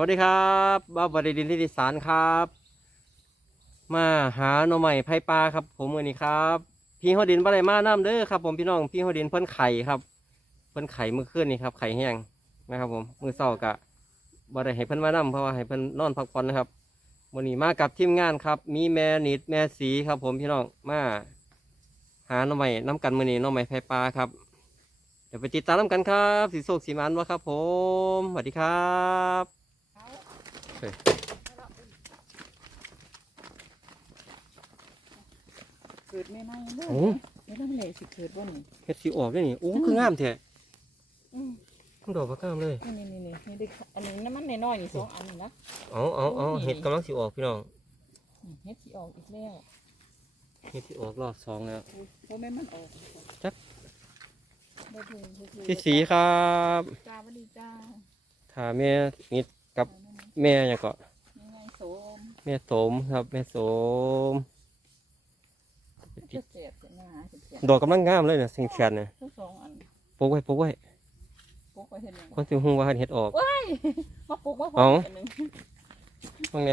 วัสดีครับบ้าบดินทิติสารครับ มาหาหน่อใหม่ไผ่ปลาครับ ผมมือนี้ครับ พี่ฮอดินบ่ได้มาน้ำเด้อครับ ผมพี่น้องพี่ฮอดินเพิ่นไข่ครับ เพิ่นไข่มือขึ้นนี่ครับ ไข่แห้งนะครับ ผมมือเศร้ากะบ่ได้ให้เพิ่นมาน้ำเพราะว่าให้เพิ่นนอนพักผ่อนนะครับวันนี้มากับทีมงานครับ มีแม่นิดแม่สีครับ ผมพี่น้องมาหาหน่อใหม่น้ำกันมือนี้หน่อใหม่ไผ่ปลาครับเดี๋ยวไปติดตามน้ำกันครับสีโศกสีมันวะครับ ผมสวัสดีครับ เกิดไม่ไม่เลยโอ้ไม่ต้องเลยสิเกิดว่านี่เฮ็ดสีออกด้วยนี่โอ้คืองามแท้อืมทั้งดอกบักงามเลย นี่นี่นี่นี่ได้อันนี้น้ำมันน้อยๆนี่สองอันนี่นะ เอาเอาเอาเห็ดกำลังสีออกพี่น้องนี่เฮ็ดสิออกอีกแล้วเห็ดสีออกรอบสองแล้ว เพราะแม่นมันออกจักได้เพิ่งได้เพิ่งพี่สีครับ จ้าสวัสดีจ้าถ้าแม่นิด กับแม่หยังก็ยังไงโสมแม่สมครับ แม่สมจะเสียบจะหน้าจะเสียบดอกกำลังงามเลยเนี่ยเสียงแขนเนี่ยทั้งสองอันปลูกไว้ปลูกไว้ปลูกไว้เห็นยังคนสิฮู้ว่าเห็ดออกมาปลูกมาพอเอ้าอันหนึงว่าไง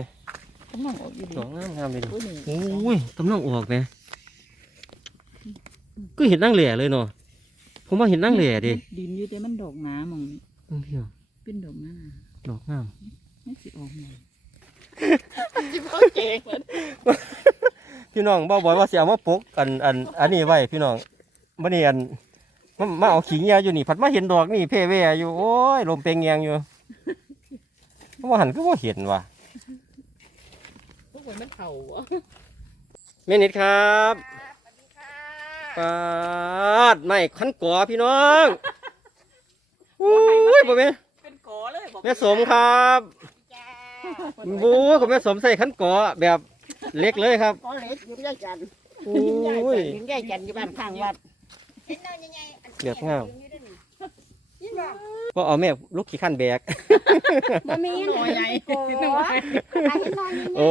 กำลังออกอยู่ดีดอกงามงามเลยดิอุ้ยนี่โอ้ยกำลังออกไหมก็เห็ดนั่งแหล่เลยเนาะผมว่าเห็ดนั่งแหล่ดิดินอยู่แต่มันดอกหน้ำมองนี่เบิ่งพี่น้องเป็นดอกหน้า ดอกงามไม่สิออกมาจิบเขาเก่งเหมือนพี่น้องบ่บ่อยว่าสิเอามาปลูกอันอันอันนี้ไว้พี่น้องบ่นี่อันมามาเอาขี้เงียอยู่นี่ผัดมาเห็นดอกนี่เพ่แว่อยู่โอ้ยลมเปงเงียงอยู่ว่าหันก็บ่เห็นว่ะพวกมันมันเผาอะแม่นิดครับปาดไม่ขันกอพี่น้องอุ้ยบ่แม่ เป็นกอเลยบอกแม่สมครับบู๊ของแม่สมใส่ขันกอแบบเล็กเลยครับก็เล็กอยู่ใกล้กันอุ้ยอยู่ใกล้กันอยู่บ้านข้างวัดเลือกงามบ่เอาแม่ลูกขี้ขันแบกบ่มีหน่อยใหญ่โอ้หน่อยโอ้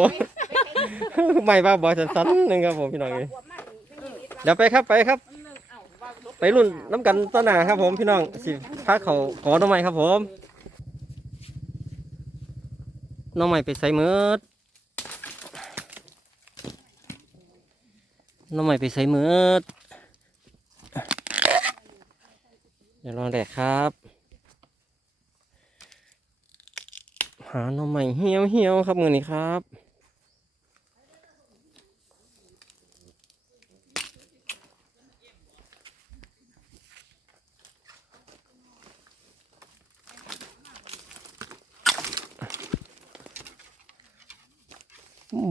ไม่บ้าบอยสันๆหนึงครับผมพี่น้องเอ้ยเดี๋ยวไปครับไปครับ ไปรุ่นน้ำกันต้นหนาครับผมพี่น้องสิพาเขาขอหน้องใหม่ครับผมห น้องใหม่ไปใส่เมือดน้องใหม่ไปใส่เมือดเดี๋ยวรอแดกครับ หาน้องใหม่เหี่ยวเหี่ยวครับมือนี้ครับ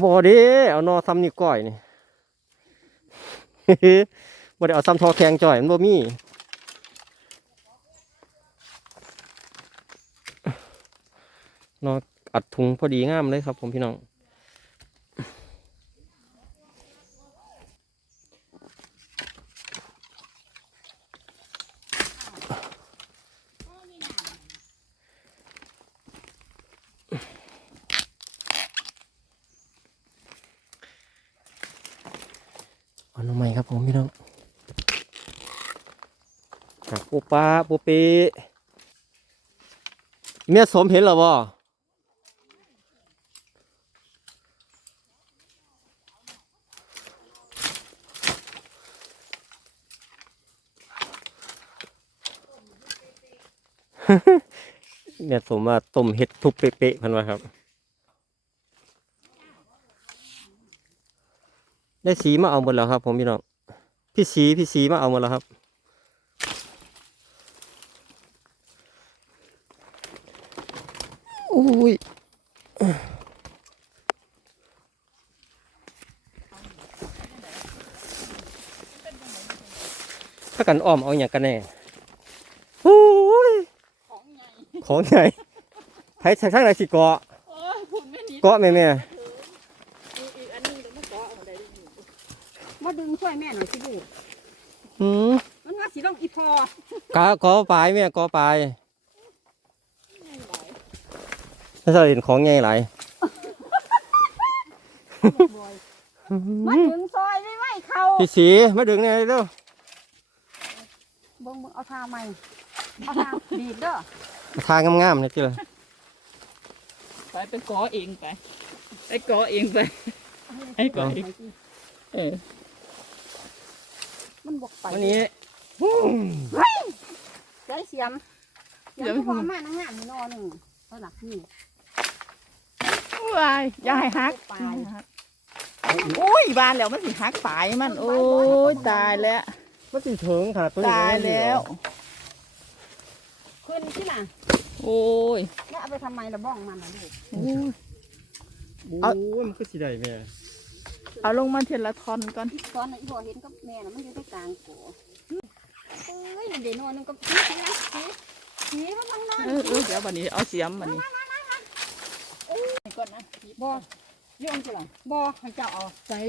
บ่เด้เอานอซ้ำนี่ก้อยนี่บ่ได้เอาซ้ำทอแข็งจ่อยมันบ่มีนออัดถุงพอดีงามเลยครับ ผมพี่น้อง เอาหน่อไม้ครับผมพี่น้องหา ปลาปูปีเมียสมเห็นหรอวะเมียสมมาต้มเห็ดทุบเป๊ะๆพันวะครับ ได้สีมาเอาหมดแล้วครับ ผมพี่น้อง พี่สีพี่สีมาเอาหมดแล้วครับ กันอ้อมเอาอย่างกันแน่อุ้ยของใหญ่ของใหญ่ไผใส่ข้างไหนสิเกาะโอ้ยคุณไม่หนีเกาะแม่แม่อีกอีกอันหนึงเดี๋ยวมันเกาะเอาได้ดีมาดึงช่วยแม่หน่อยสิลูกหืมมันว่าสิต้องอีพอกะกอปลายแม่กอปลายถ้าเราเห็นของใหญ่หลายมาดึงซอยไม่ไหวเขาพี่สีมาดึงเนี่ยเร็ว เบิ่งเบิ่งเอาทาใหม่เอาทาบีบเด้อทางงามๆเนี่ยเจ้าไปไปกอเองไปไปกอเองไปไอ้ก่อนเออมันบกไปวันนี้ใช้เสียมเสียมที่พ่อมานั่งงานนี่นอนหนึ่งเขาหลักนี่วายอย่าให้หักไปโอ้ยบานแล้วมันสิหักฝายมัน โอ้ยตายแล้ว มันสิถึงค่ะตัวนี้ตายแล้ว ขึ้นที่น่ะโอ้ยแล้วเอาไปทำไมละบ้องมันนะลูกโอ้ยโอ้ยมันคือสิได้แม่เอาลงมาเทละทอนก่อนตอนนั้นอีพ่อเห็นกับแม่น่ะมันอยู่ที่กลางโกเอ้ยเดี๋ยวนอนนึงกับผีผีนะผีผีมันทั้งนั้นเออเออเดี๋ยวบันนี้เอาเสียมบันนี้ก่อนนะบ่โยงกูล่ะบ่ให้เจ้าเอาใส่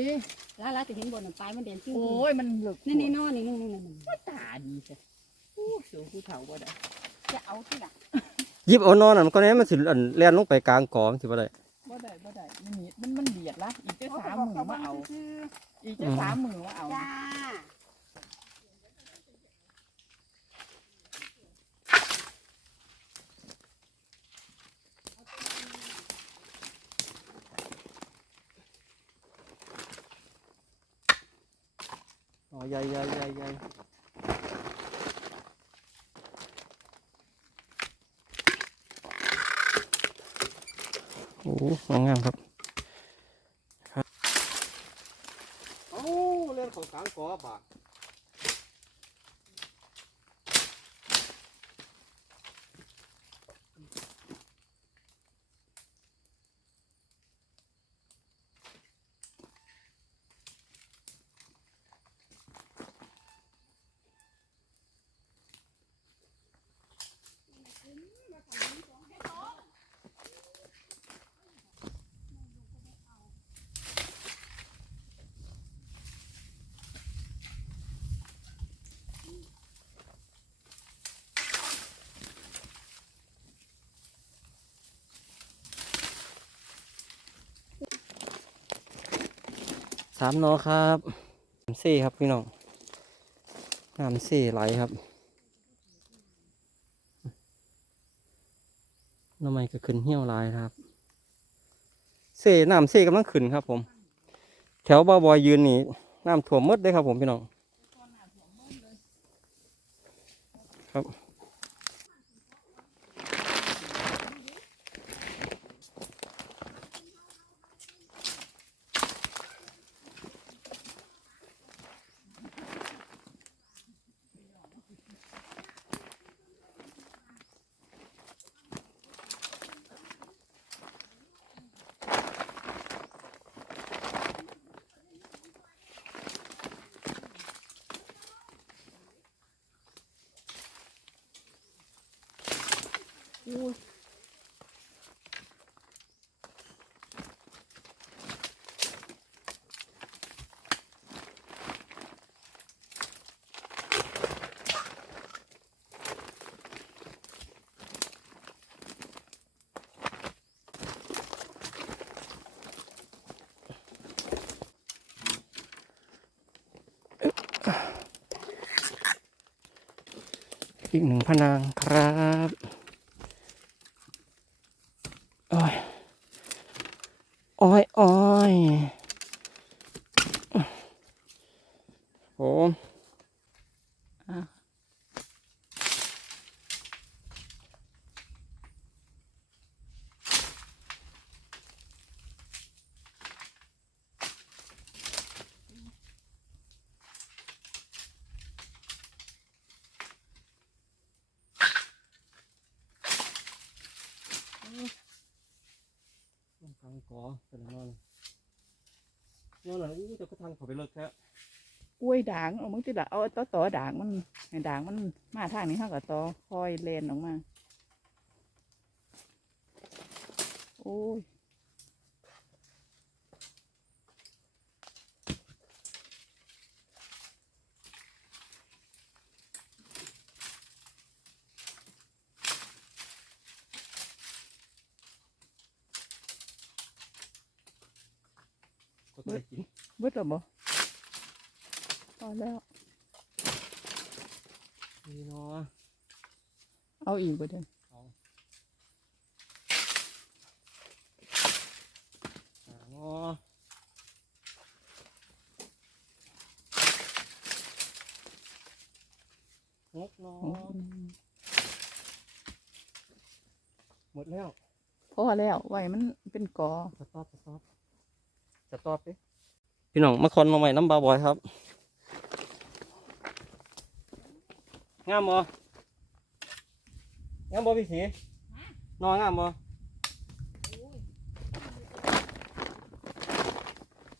แล้วแล้วจะเห็นบนน่ะปลายมันเด่นขึ้นโอ้ยมันเหลือกนี่นี่นอนนี่นี่นี่นี่นี่ตาดีจ้ะโอ้สูงผู้เฒ่าบ่ได้จะเอาที่ล่ะหยิบเอานอนนั่นก็นี้มันสิอันแล่นลงไปกลางกอมันสิบ่ได้บ่ได้บ่ได้มันมีมันมันเบียดละอีกแค่สามมือมาเอาซื่ออีกแค่สามมือมาเอา อ๋อใหญ่ใหญ่ใหญ่ใหญ่โอ้สวยงามครับครับโอ้เล่นของกลางกอบา สามนอครับน้ำซี่ครับพี่น้องน้ำซี่ไหลครับน้ำมันก็ขึ้นเหี่ยวหลายครับเซ่น้ำเซ่กำลังขึ้นครับ ผม แถวบ่าวบอยยืนนี่น้ำท่วมหมดเลยครับผมพี่น้อง อีกหนึ่งพนางครับโอ้ยโอ้ยโอ้ยผม อะ กลางกอเป็นนอนนอนหลังอู้ จะกระทังเขาไปเลิกแค่กล้วยด่างเอามึงติละเอาต่อต่อด่างมันให้ด่างมันมาทางนี้เฮาก็ต่อคอยเลนออกมา โอ้ยก็ต้องได้กิน เบิดหรอบ่พอแล้ว นี่เนาะเอาอีกบ่เด้อเอาเนาะงกเนาะหมดแล้ว พอแล้วไว้มันเป็นกอจะตอบจะตอบจะตอบดิ พี่น้องมาคนมาใหม่น้ำบาบอยครับงามบ่งามบ่พี่สีนอนงามบ่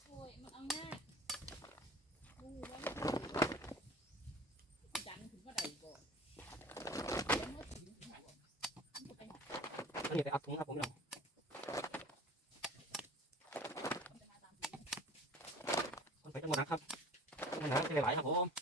โอ้ยมันเอาง่ายดูไว้จันถึงก็ได้บ่อันนี้ไปอัดถุงครับผมพี่น้องคนไปจังหวัดนะครับ มัน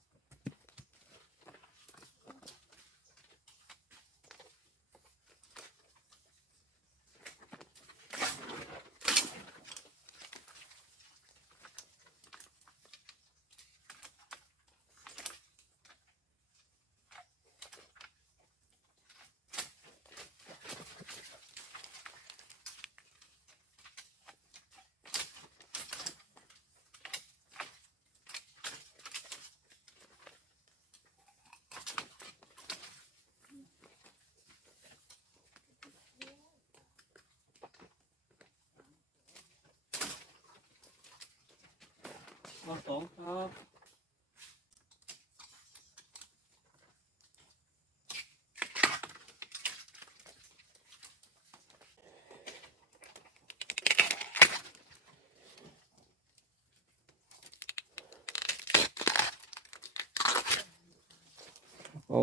ข้อสองครับโอ้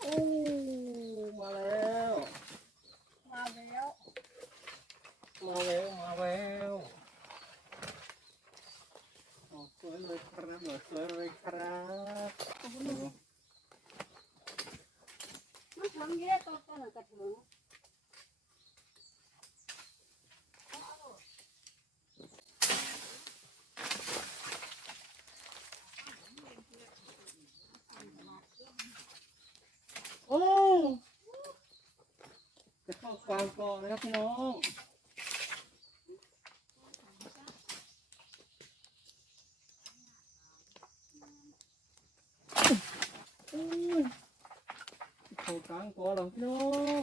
โอ้มาแล้ว มาแล้ว มาแล้ว มาแล้วโอ้สวยเลยครับสวยเลยครับ มันทำเยอะตัวกันกระถึง โอ้จะเข้ากลางกอเลยครับพี่น้องโอ้ยเข้ากลางกอแล้วพี่น้อง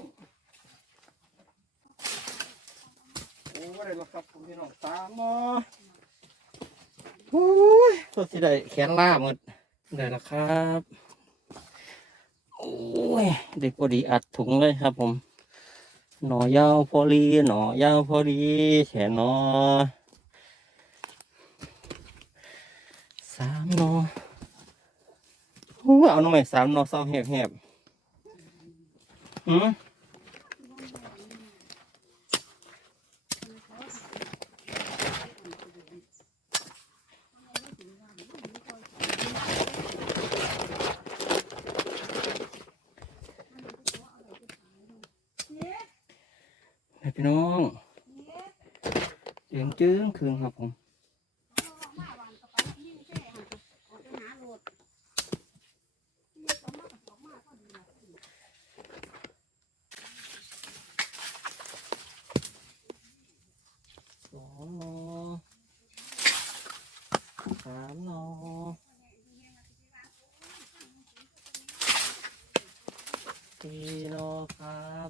โอ้อะไรมาครับผมพี่น้องตามมาโอ้ยตัวสิได้แขนล่าหมดได้แล้วครับโอ้ ยเด็กพอดีอัดถุงเลยครับ ผม หน่อยาวพอดีหน่อยาวพอดีแขนหนอสามหนอโอ้ยเอาหน่อยสามหนอเศร้าแหบแหบอืมให้พี่น้อง เจียงจื้งคืนครับผม มาวันก็ไปยิ่งแค่หันออกไปหาโหลดนี่ก็มาก็มาก็ดีนะ สองหนอสามหนอสี่หนอครับ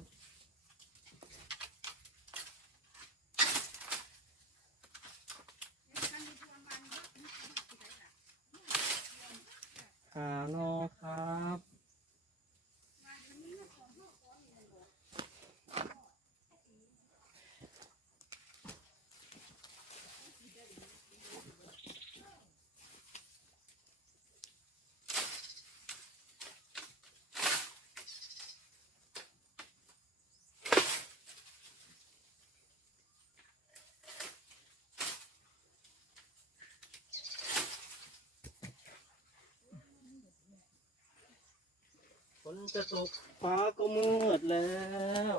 ห้าหนอครับ ฝ นจะตกฟ้าก็มืดแล้ว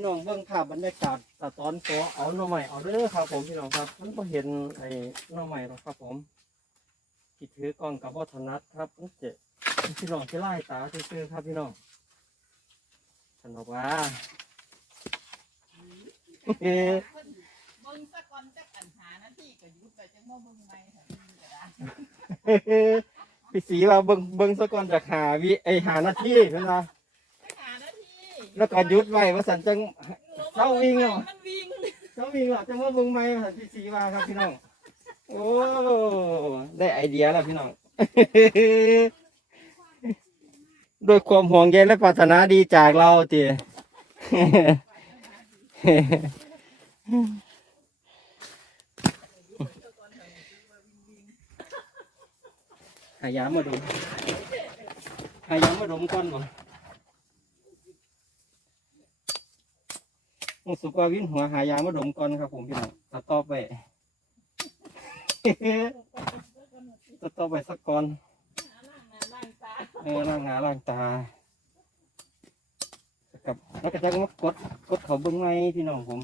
พี่น้องเบิ่งภาพบรรยากาศตะตอนตัวเอาหน่อใหม่เอาเด้อครับผมพี่น้องครับ มันก็เห็นไอ้หน่อใหม่หรอกครับผมที่ถือกล้องกับวัฒนัดครับมันเจ็พี่น้องที่ไล่ตาซื่อครับพี่น้องฉันบอกว่าเอ้ยเบิ่งสักก่อนจักอันหานาที่ก็หยุดไปจังว่าเบิ่งใหม่ค่ะก็ได้พี่สีว่าเบิ่งเบิ่งซะก่อนจากหาวิไอหาหน้าทีเพิ่นว่าจักหานาที แล้วก็หยุดไว้ว่าสันจังเศร้าวิ่งเหรอมันวิ่งเขามีหรอกจังว่าเบิ่งใหม่ว่าซั่นพี่สีว่าครับพี่น้อง โอ้ได้ไอเดียแล้วพี่น้อง ด้วยความห่วงใยและปรารถนาดีจากเราติหายามาดมหายามาดมก่อนบ่ รู้สึกว่าวินหัวหายามาดมก่อนครับ ผมพี่น้องสต็อปไปสต็อปไปสักก่อนเออล้างหน้าล้างตากับแล้วก็จะมากดกดเขาเบิ้งไงพี่น้องผม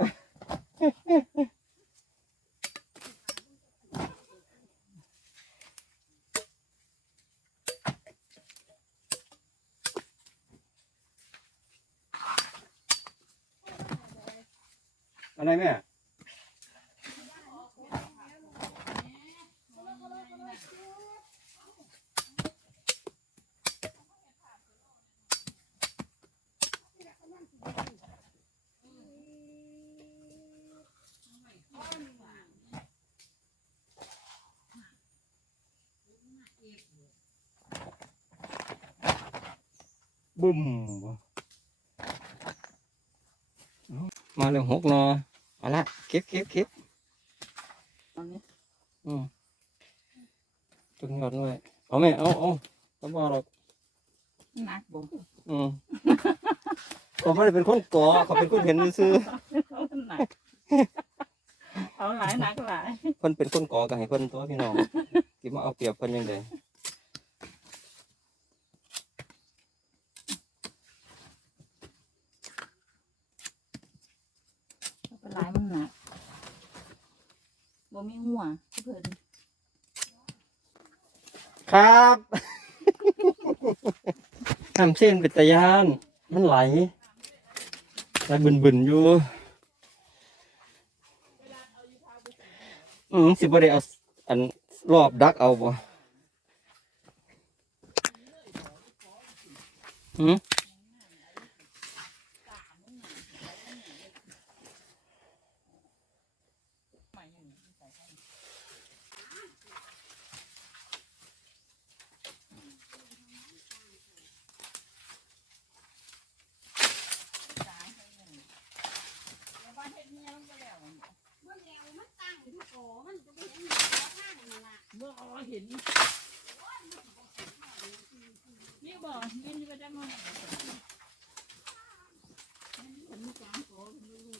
อะ ไรแม่บุ้มมาเลยหกนอ เอาละเก็บเก็บเก็บอันนี้อืมตึงยอดด้วยเอาไหมเอาเอาก็บอกหรอกหนักบ่อืมผมไม่ได้เป็นคนก่อเขาเป็นคนเห็นซื้อเอาหนักเอาหลายหนักหลายเพิ่นเป็นคนก่อกับให้เพิ่นตัวพี่น้องที่มาเอาเปรียบเพิ่นยังไง เอาไป หลายมันหนักบ่มีหัวเพิ่นครับทำเส้นเป็นตะยาน มันไหลไหลบึนๆอยู่ อืมสิบ่ได้เอาอันรอบดักเอาบ่อืม เห็น นี่บอกนี่จะได้มามจางขอผมไม่รู้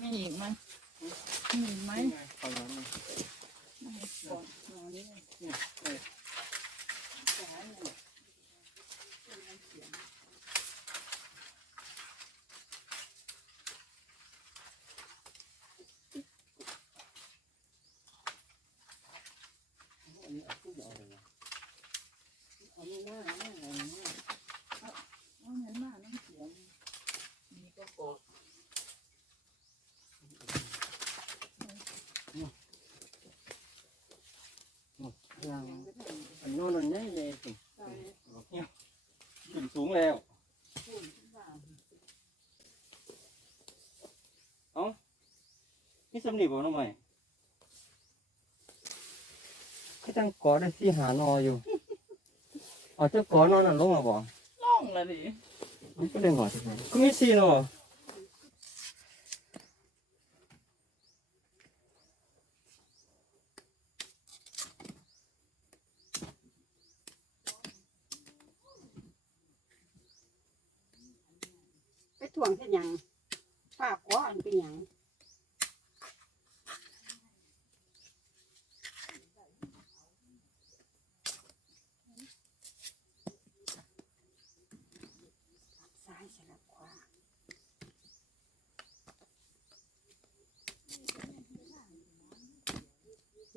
มมั้ย ขึ้นสูงแล้วนี่สำลีบ่น้องใหม่ก็จังกอได้สี่หานออยู่ อ๋อเจ้ากอนอนนั่นลงแล้วบ่ล่องละดิมันก็ได้หอที่ไหนก็มีสี่นอ ไปถ่วงเช่นหยังป้าขออันเป็นหยังซ้าย สลับขวา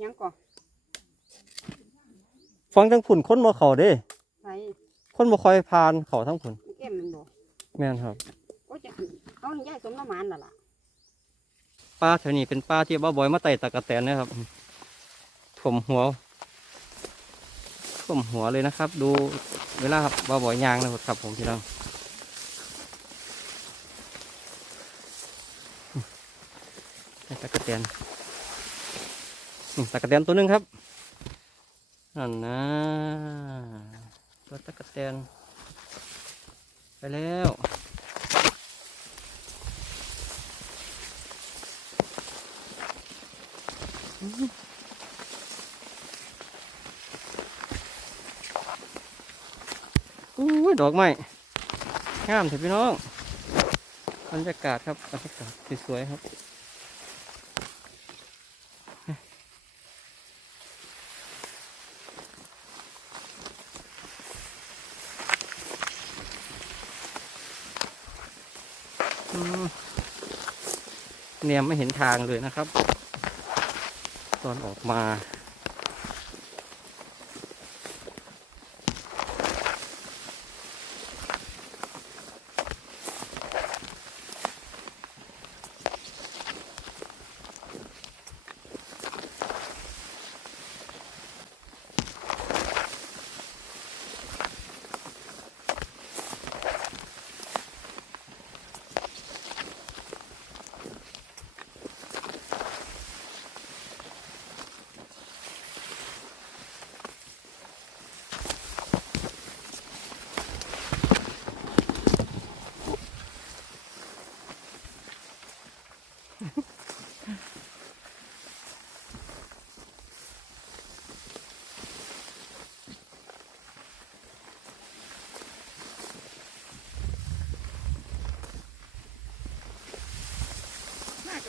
ยังก่อฟังทั้งผุ่นคนบ่เข้าเด้ใส่คนบ่ค่อยผ่านเข้าทั้งผุ่นแก้มมันบ่แม่นครับ โอ้ยจะเอานี่ยายสมน้ำมันล่ะล่ะป้าแถวนี้เป็นป้าที่บ้าบอยมาไต่ตะกะแตนนะครับถ่วมหัวถ่วมหัวเลยนะครับ ดูเวลาครับบ้าบอยยางนะครับผมพี่น้อง ตะกะแตนนี่ตะกะแตนตัวหนึงครับนั่นนะตัวตะกะแตนไปแล้วอู้ยดอกไม้งามเถอะพี่น้องบรรยากาศครับบรรยากาศสวยๆครับอืม เนี่ยไม่เห็นทางเลยนะครับ ตอนออกมา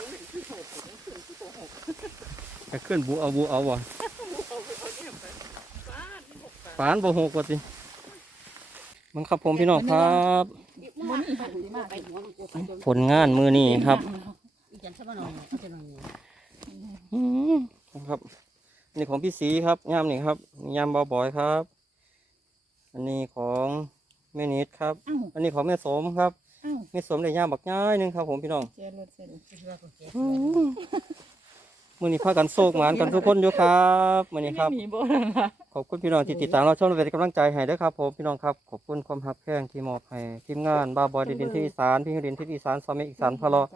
จะเห็นที่หกถึงถึงที่หกจะขึ้นบูเอาบูเอาวะเอาไปเอาเนี่ยไปบ้านที่หกฝานบ่หกว่าสิมันครับผมพี่น้องครับมันนี่หันมาไปหัวมันกลัวไปจนผลงานมือนี้ครับอีจันทร์ซะบ่หน่อยเอาจะหน่อยอืมครับ นี่ของพี่สีครับยามนี่ครับยามเบาบอยครับ อันนี้ของแม่นิดครับอ้าวอันนี้ของแม่สมครับ อ้าวแม่สมได้ยามบักย้ายหนึงครับผมพี่น้องเจรถเสร็จอืมมือนี้พากันโศกหมานกันทุกคนอยู่ครับมือนี้ครับไม่มีบ่ล่ะล่ะขอบคุณพี่น้องที่ติดตามเราชมและเป็นกำลังใจให้ด้วยครับผมพี่น้องครับขอบคุณความฮักแพงที่มอบให้ทีมงานบาบอยดินที่อีสานพี่ดินที่อีสานซอมเมอีสานพะเลาะ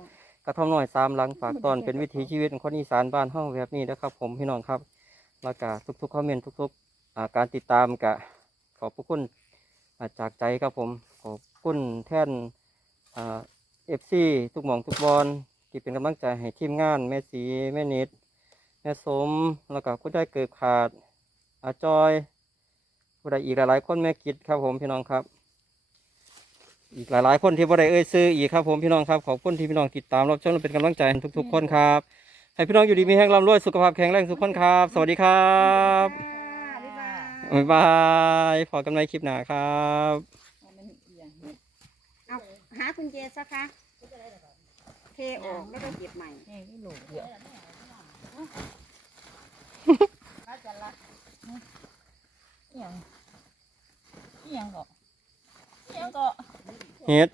กระท่อมน้อยสามหลังฝากตอนเป็นวิถีชีวิตของคนอีสานบ้านห้องแบบนี้นะครับ ผมพี่น้องครับแล้วก็ทุกๆคอมเมนต์ทุกๆอ่าการติดตามกะขอบพระคุณอ่าจากใจครับผมขอบคุณแท่น เอฟซีทุกหมองทุกบอลที่เป็นกำลังใจให้ทีมงาน แม่สีแม่นิด แม่สม แล้วก็ผู้ได้เกิดขาด อาจอย ผู้ใดอีกหลายๆคนแม่กิดครับผมพี่น้องครับ อีกหลายๆคนที่ผู้ใดเอ่ยซื้ออีกครับผมพี่น้องครับขอบคุณที่พี่น้องติดตามรับชมแลเป็นกำลังใจทุก ๆ คนครับ ให้พี่น้องอยู่ดีมีแห้งร่ำรวยสุขภาพแข็งแรงทุกคนครับ สวัสดีครับบ๊ายบายพอกันในคลิปหน้าครับ หาคุณเจซะคะเทออกแล้วก็เก็บใหม่นี่หนูเดียวน่าจะละเอียงเอียงก็เอียงก็เฮ็ด